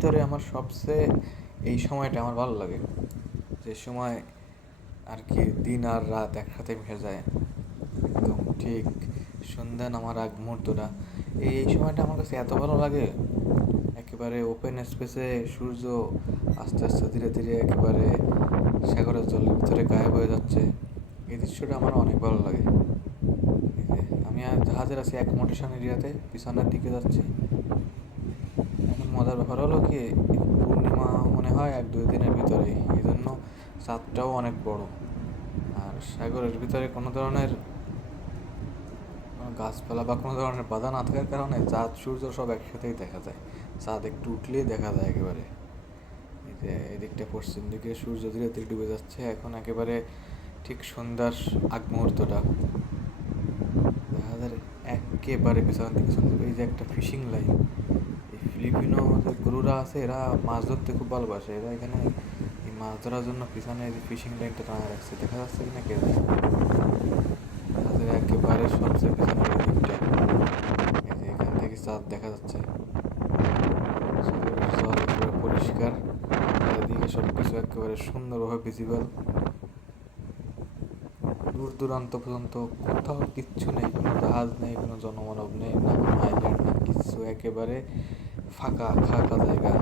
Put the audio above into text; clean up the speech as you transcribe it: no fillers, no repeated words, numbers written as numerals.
ভিতরে আমার সবচেয়ে এই সময়টা আমার ভালো লাগে, যে সময় আর কি দিন আর রাত একসাথে মিশে যায়। একদম ঠিক সন্ধ্যা নামার আগ মুহূর্তটা, এই সময়টা আমার কাছে এত ভালো লাগে। একেবারে ওপেন স্পেসে সূর্য আস্তে আস্তে ধীরে ধীরে একেবারে সাগরের জলের ভিতরে গায়েব হয়ে যাচ্ছে। এই দৃশ্যটা আমার অনেক ভালো লাগে। এই যে আমি আর জাহাজের আছি অ্যাকোমোডেশন এরিয়াতে, পিছনের দিকে যাচ্ছি। এখন মজার ব্যাপার হলো কি, পূর্ণিমা মনে হয় 1-2 দিনের ভিতরেই, এই জন্য চাঁদটাও অনেক বড়। আর সাগরের ভিতরে কোনো ধরনের কোনো গাছপালা বা কোনো ধরনের বাধা না থাকার কারণে চাঁদ সূর্য সব একসাথেই দেখা যায়। চাঁদ একটু উঠলেই দেখা যায় একেবারে। এই যে এদিকটা পশ্চিম দিকে সূর্য ধীরে ধীরে ডুবে যাচ্ছে, এখন একেবারে ঠিক সন্ধ্যার আগ মুহূর্তটা। জাহাজের একেবারে পিছনের দিকে চলে যাবে। এই যে একটা ফিশিং লাইন, এই ফিলিপিনো যে গরুরা আছে এরা মাছ ধরতে খুব ভালোবাসে। এরা এখানে এই মাছ ধরার জন্য পিছনে যে ফিশিং লাইনটা টানা রাখছে, দেখা যাচ্ছে কিনা কে জানে। জাহাজের একেবারে সবচেয়ে পিছনের এই দিকটা, এই যে এখান থেকে চাঁদ দেখা যাচ্ছে। সাগরের জল একেবারে পরিষ্কার, চারিদিকে সব কিছু একেবারে সুন্দরভাবে ভিজিবল। দূর দূরান্ত পর্যন্ত কোথাও কিচ্ছু নেই, কোনো জাহাজ নেই, কোনো জনমানব নেই, না কোনো আইল্যান্ড, না কিচ্ছু, একেবারে ফাঁকা ফাঁকা জায়গা।